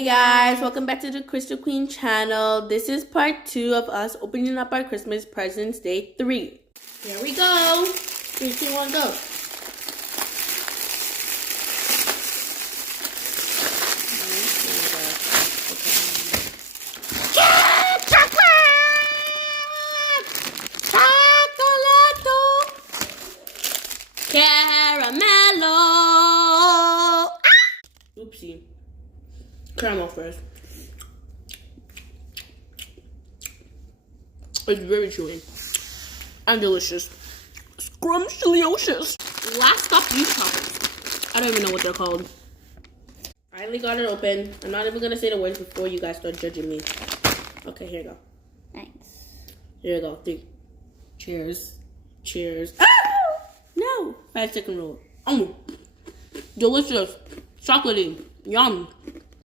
Hey guys, welcome back to the Crystal Queen channel. This is part 2 of us opening up our Christmas presents, day 3. Here we go. 3, 2, 1, go. Caramello. Oopsie. Caramel first. It's very chewy and delicious. Scrumptious. Last up, these toppers. I don't even know what they're called. Finally got it open. I'm not even gonna say the words before you guys start judging me. Okay, here you go. Thanks. Here you go. 3. Cheers. Cheers. Ah! No. 5-second rule. Delicious. Chocolatey. Yum.